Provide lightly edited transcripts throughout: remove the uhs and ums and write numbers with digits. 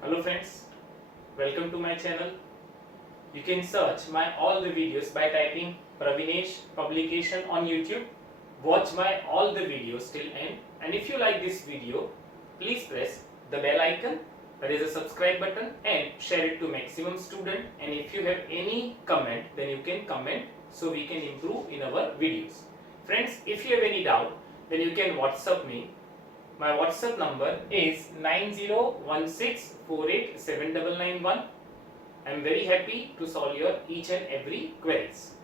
Hello friends, welcome to my channel. You can search my all the videos by typing Pravinesh Publication on YouTube. Watch my all the videos till end, and if you like this video, please press the bell icon, that is a subscribe button, and share it to maximum student. And if you have any comment, then you can comment so we can improve in our videos. Friends, if you have any doubt, then you can WhatsApp me. My WhatsApp number is 9016487991. I am very happy to solve your each and every queries.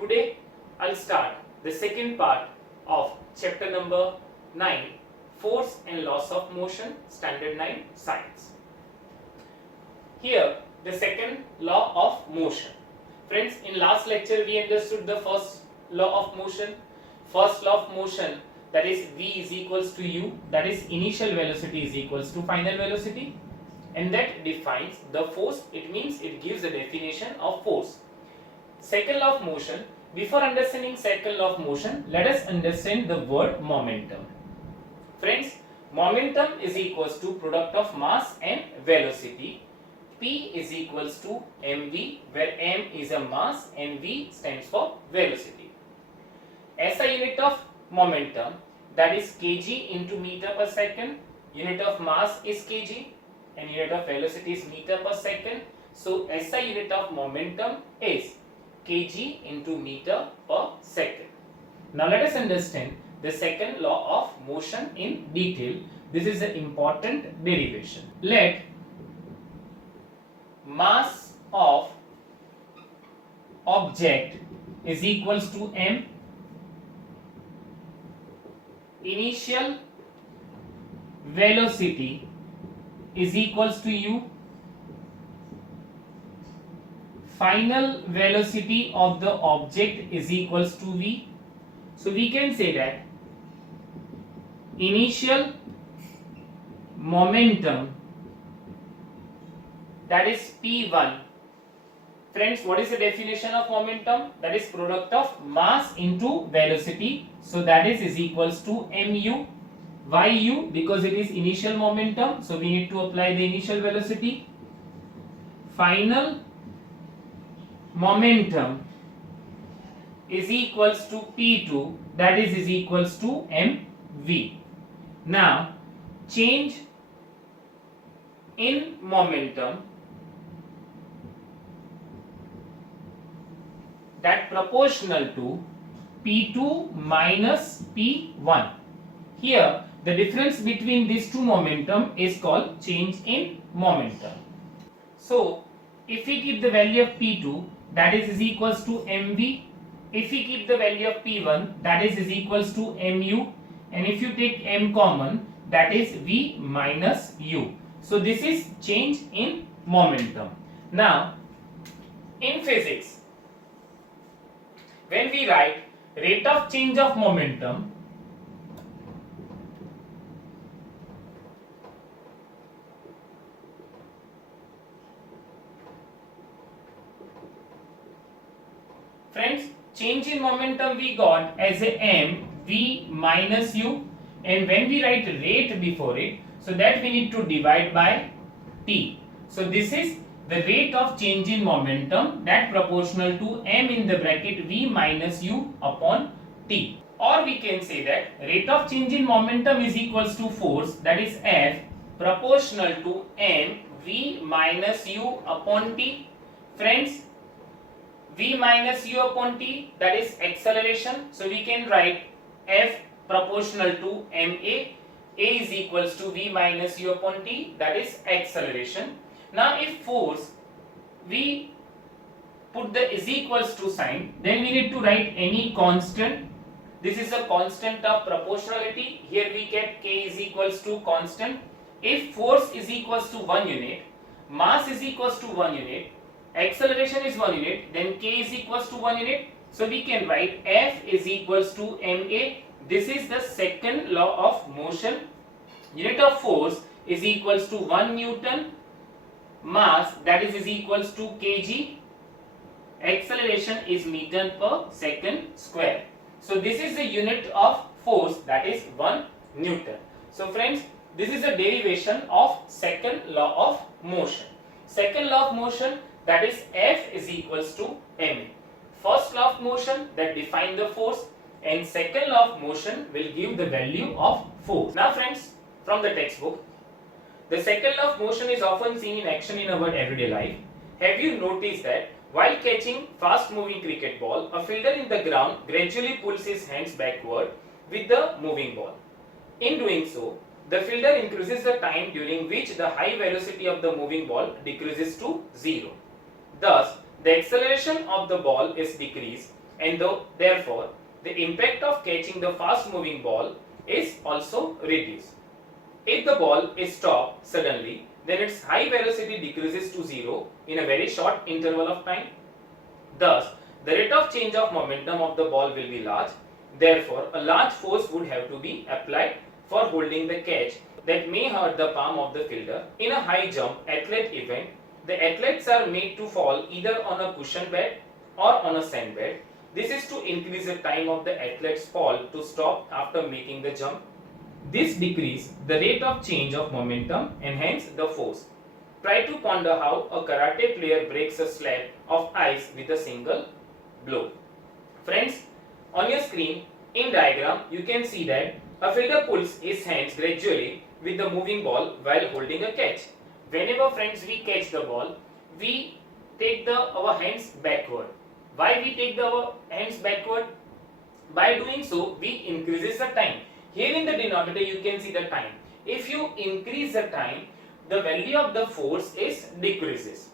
Today I'll start the second part of chapter number 9, Force and Laws of Motion, Standard 9 Science. Here the second law of motion. Friends, in last lecture we understood the first law of motion. First law of motion, that is v is equals to u, that is initial velocity is equals to final velocity, and that defines the force. It means it gives a definition of force. Second law of motion, before understanding second law of motion, let us understand the word momentum. Friends, momentum is equals to product of mass and velocity. P is equals to mv, where m is a mass and v stands for velocity. SI unit of momentum, that is kg into meter per second. Unit of mass is kg and unit of velocity is meter per second. So SI unit of momentum is kg into meter per second. Now let us understand the second law of motion in detail. This is an important derivation. Let mass of object is equals to m, initial velocity is equals to u, final velocity of the object is equals to v. So we can say that initial momentum, that is p1. Friends, what is the definition of momentum? That is product of mass into velocity. So that is equals to mu. Why u? Because it is initial momentum. So we need to apply the initial velocity. Final momentum is equals to p2. That is equals to mv. Now change in momentum, that proportional to P2 minus P1. Here the difference between these two momentum is called change in momentum. So if we keep the value of P2, that is equals to mv. If we keep the value of P1, that is equals to mu, and if you take m common, that is v minus u. So this is change in momentum. Now in physics, when we write rate of change of momentum, friends, change in momentum we got as a m v minus u, and when we write rate before it, so that we need to divide by t. So this is the rate of change in momentum, that proportional to m in the bracket v minus u upon t. Or we can say that rate of change in momentum is equals to force, that is F, proportional to m v minus u upon t. Friends, v minus u upon t, that is acceleration. So we can write F proportional to ma. A is equals to v minus u upon t, that is acceleration. Now if force, we put the is equals to sign, then we need to write any constant. This is a constant of proportionality. Here we get k is equals to constant. If force is equals to 1 unit, mass is equals to 1 unit, acceleration is 1 unit, then k is equals to 1 unit. So we can write F is equals to ma. This is the second law of motion. Unit of force is equals to 1 Newton, mass, that is equals to kg, acceleration is meter per second square. So this is the unit of force, that is 1 Newton. So friends, This is a derivation of second law of motion. Second law of motion, that is F is equals to ma. First law of motion that define the force, and second law of motion will give the value of force. Now friends, from the textbook, the second law of motion is often seen in action in our everyday life. Have you noticed that while catching fast moving cricket ball, a fielder in the ground gradually pulls his hands backward with the moving ball? In doing so, the fielder increases the time during which the high velocity of the moving ball decreases to 0. Thus, the acceleration of the ball is decreased, and therefore the impact of catching the fast moving ball is also reduced. If the ball is stopped suddenly, then its high velocity decreases to 0 in a very short interval of time. Thus, the rate of change of momentum of the ball will be large. Therefore, a large force would have to be applied for holding the catch that may hurt the palm of the fielder. In a high jump athlete event, the athletes are made to fall either on a cushion bed or on a sand bed. This is to increase the time of the athlete's fall to stop after making the jump. This decreases the rate of change of momentum and hence the force. Try to ponder how a karate player breaks a slab of ice with a single blow. Friends, on your screen in diagram you can see that a fielder pulls his hands gradually with the moving ball while holding a catch. Whenever friends we catch the ball, we take our hands backward. Why we take our hands backward? By doing so, we increases the time. Here in the denominator you can see the time. If you increase the time, the value of the force is decreases.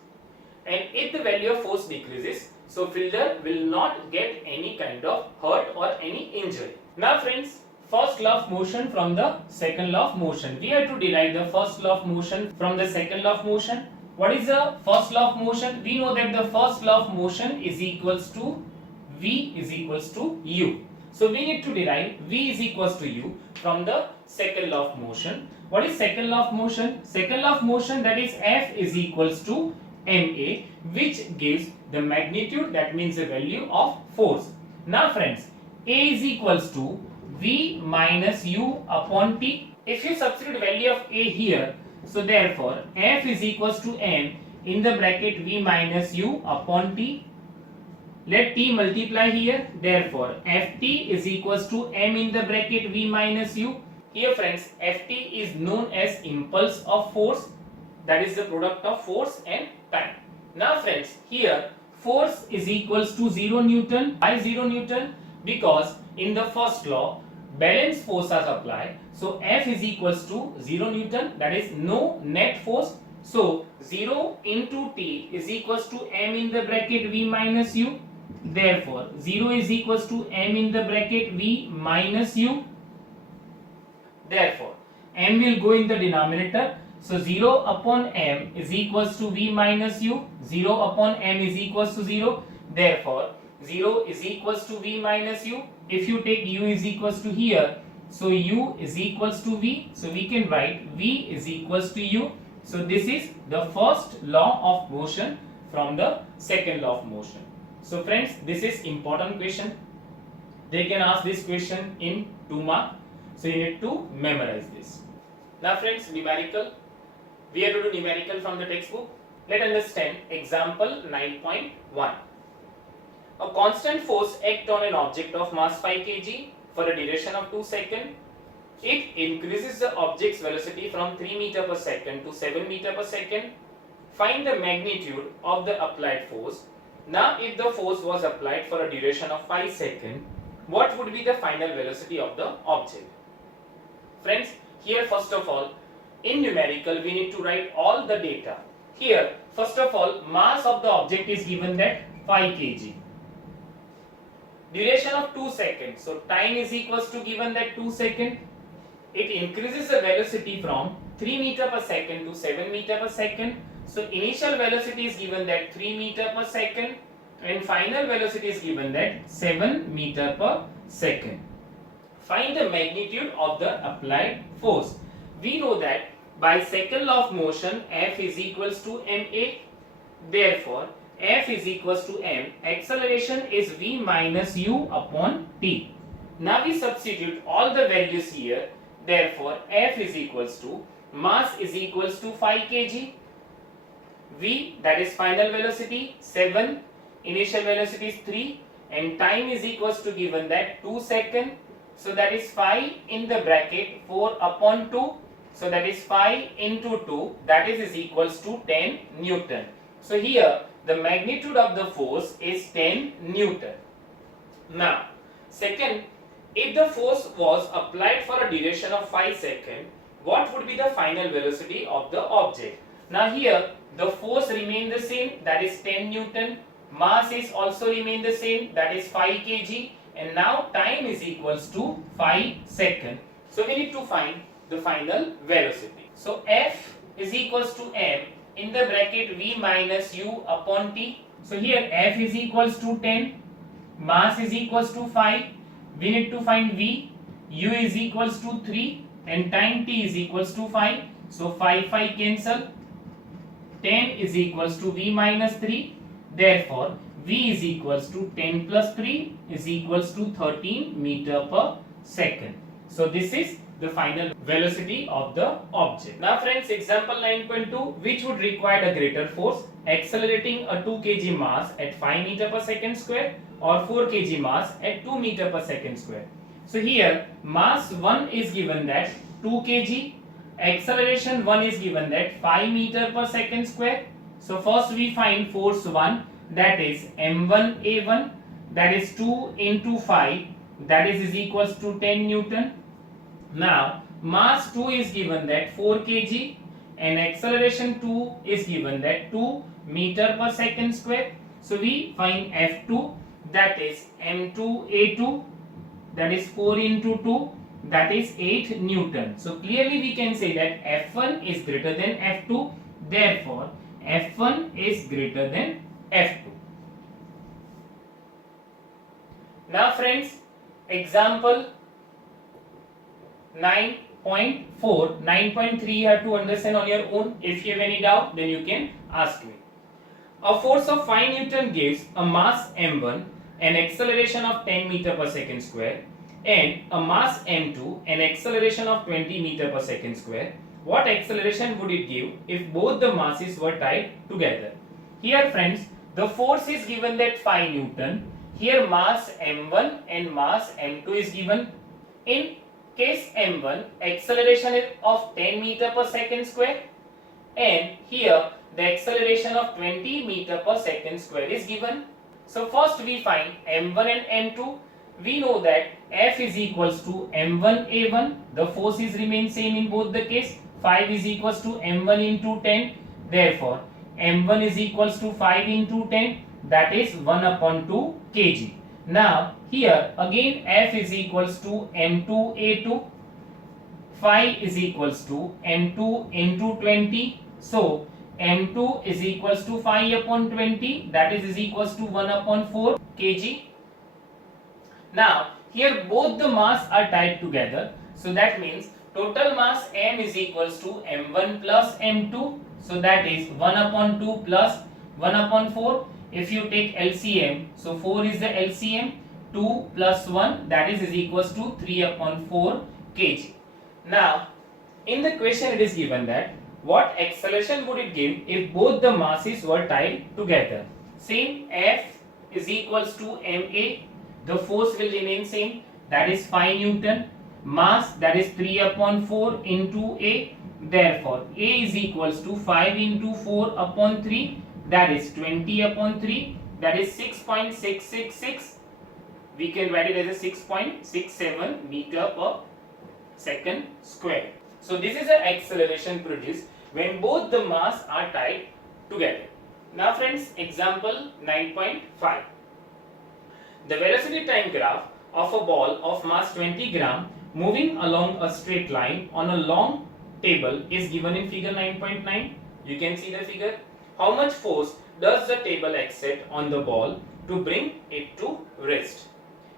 And if the value of force decreases, so fielder will not get any kind of hurt or any injury. Now friends, first law of motion from the second law of motion. We have to derive the first law of motion from the second law of motion. What is the first law of motion? We know that the first law of motion is equals to V is equals to U. So we need to derive V is equals to U from the second law of motion. What is second law of motion? Second law of motion, that is F is equals to ma, which gives the magnitude, that means the value of force. Now friends, A is equals to V minus U upon T. If you substitute value of A here, so therefore F is equals to M in the bracket V minus U upon T. Let T multiply here, therefore Ft is equals to M in the bracket V minus U. Here friends, Ft is known as impulse of force, that is the product of force and time. Now friends, here force is equals to 0 Newton. Why 0 Newton? Because in the first law, balance force is applied. So F is equals to 0 Newton, that is no net force. So 0 into T is equals to M in the bracket V minus U. Therefore 0 is equals to M in the bracket V minus U. Therefore M will go in the denominator. So 0 upon M is equals to V minus U. 0 upon M is equals to 0. Therefore 0 is equals to V minus U. If you take U is equals to here, so U is equals to V. So we can write V is equals to U. So this is the first law of motion from the second law of motion. So friends, this is important question. They can ask this question in 2 mark. So you need to memorize this. Now friends, numerical. We have to do numerical from the textbook. Let's understand example 9.1. A constant force acts on an object of mass 5 kg for a duration of 2 seconds. It increases the object's velocity from 3 meter per second to 7 meter per second. Find the magnitude of the applied force. Now if the force was applied for a duration of 5 seconds, what would be the final velocity of the object? Friends, here first of all, in numerical we need to write all the data. Here first of all, mass of the object is given that 5 kg. Duration of 2 seconds. So time is equals to given that 2 seconds. It increases the velocity from 3 meter per second to 7 meter per second. So initial velocity is given that 3 meter per second and final velocity is given that 7 meter per second. Find the magnitude of the applied force. We know that by second law of motion F is equals to ma. Therefore F is equals to m. Acceleration is v minus u upon t. Now we substitute all the values here. Therefore, F is equals to mass is equals to 5 kg, V that is final velocity 7, initial velocity is 3, and time is equals to given that 2 seconds. So that is 5 in the bracket 4 upon 2. So that is 5 into 2, that is equals to 10 Newton. So here the magnitude of the force is 10 Newton. Now, second, if the force was applied for a duration of 5 seconds, what would be the final velocity of the object? Now here the force remain the same, that is 10 Newton. Mass is also remain the same, that is 5 kg, and now time is equals to 5 seconds. So we need to find the final velocity. So F is equals to m in the bracket v minus u upon t. So here F is equals to 10, mass is equals to 5, we need to find v, u is equals to 3, and time t is equals to 5. So 5 cancel, 10 is equals to v minus 3. Therefore, v is equals to 10 plus 3 is equals to 13 meter per second. So this is the final velocity of the object. Now friends, example 9.2, which would require a greater force, accelerating a 2 kg mass at 5 meter per second square or 4 kg mass at 2 meter per second square. So here mass 1 is given that 2 kg, acceleration 1 is given that 5 meter per second square. So first we find force 1, that is m1a1, that is 2 into 5, that is equals to 10 Newton. Now mass 2 is given that 4 kg and acceleration 2 is given that 2 meter per second square. So we find F2, that is m2a2, that is 4 into 2, that is 8 Newton. So clearly we can say that F1 is greater than F2, therefore F1 is greater than F2. Now friends, example 9.4, 9.3 you have to understand on your own. If you have any doubt, then you can ask me. A force of 5 Newton gives a mass m1, an acceleration of 10 meter per second square, and a mass m2, an acceleration of 20 meter per second square. What acceleration would it give if both the masses were tied together? Here friends, the force is given that 5 Newton. Here mass m1 and mass m2 is given. In case m1, acceleration is of 10 meter per second square, and here the acceleration of 20 meter per second square is given. So first we find m1 and m2. We know that F is equals to m1a1, the force is remain same in both the case. 5 is equals to m1 into 10, therefore m1 is equals to 5 into 10, that is 1 upon 2 kg. Now here again F is equals to m2a2, 5 is equals to m2 into 20, so m2 is equals to 5 upon 20, that is equals to 1 upon 4 kg. Now here both the mass are tied together, so that means total mass m is equals to m1 plus m2, so that is 1 upon 2 plus 1 upon 4. If you take LCM, so 4 is the LCM, 2 plus 1, that is equals to 3 upon 4 kg. Now in the question it is given that what acceleration would it give if both the masses were tied together. Same, F is equals to ma, the force will remain same, that is 5 Newton, mass that is 3 upon 4 into A, therefore A is equals to 5 into 4 upon 3, that is 20 upon 3, that is 6.666, we can write it as a 6.67 meter per second square. So this is the acceleration produced when both the mass are tied together. Now friends, example 9.5. The velocity time graph of a ball of mass 20 gram moving along a straight line on a long table is given in figure 9.9. You can see the figure. How much force does the table exert on the ball to bring it to rest?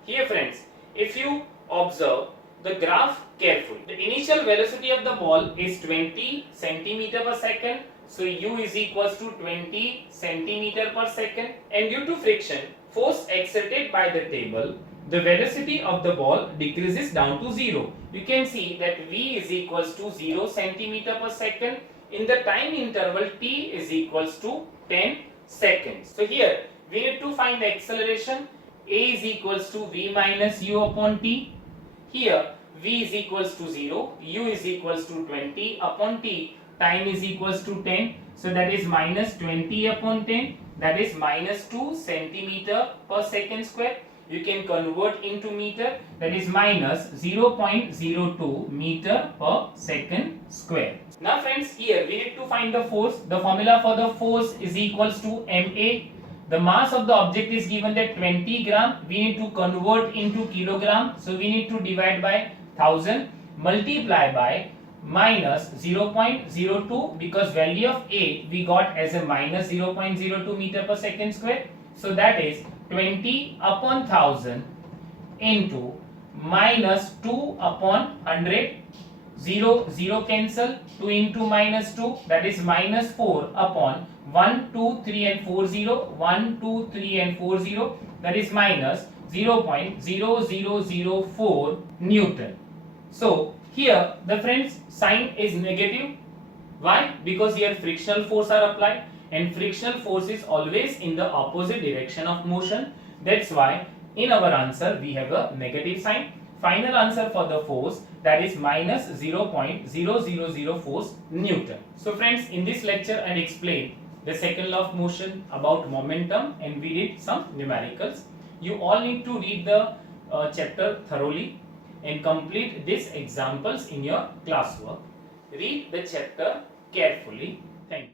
Here friends, if you observe the graph carefully, the initial velocity of the ball is 20 centimeter per second. So u is equals to 20 centimeter per second, and due to friction, force exerted by the table the velocity of the ball decreases down to 0. You can see that v is equals to 0 centimeter per second in the time interval t is equals to 10 seconds. So here we need to find the acceleration. A is equals to v minus u upon t. Here v is equals to 0, u is equals to 20 upon t, time is equals to 10. So that is minus 20 upon 10, that is minus 2 centimeter per second square. You can convert into meter, that is minus 0.02 meter per second square. Now friends, here we need to find the force. The formula for the force is equals to ma. The mass of the object is given that 20 gram. We need to convert into kilogram. So we need to divide by 1000, multiply by minus 0.02 because value of A we got as a minus 0.02 meter per second square. So that is 20 upon 1000 into minus 2 upon 100. 0 cancel, 2 into minus 2, that is minus 4 upon 1, 2, 3 and 4 0, 1, 2, 3 and 4 0, that is minus 0.0004 Newton. So here the friends sign is negative. Why? Because here frictional force are applied and frictional force is always in the opposite direction of motion. That's why in our answer we have a negative sign. Final answer for the force, that is minus 0.0004 Newton. So friends, in this lecture I explained the second law of motion, about momentum, and we did some numericals. You all need to read the chapter thoroughly and complete these examples in your classwork. Read the chapter carefully. Thank you.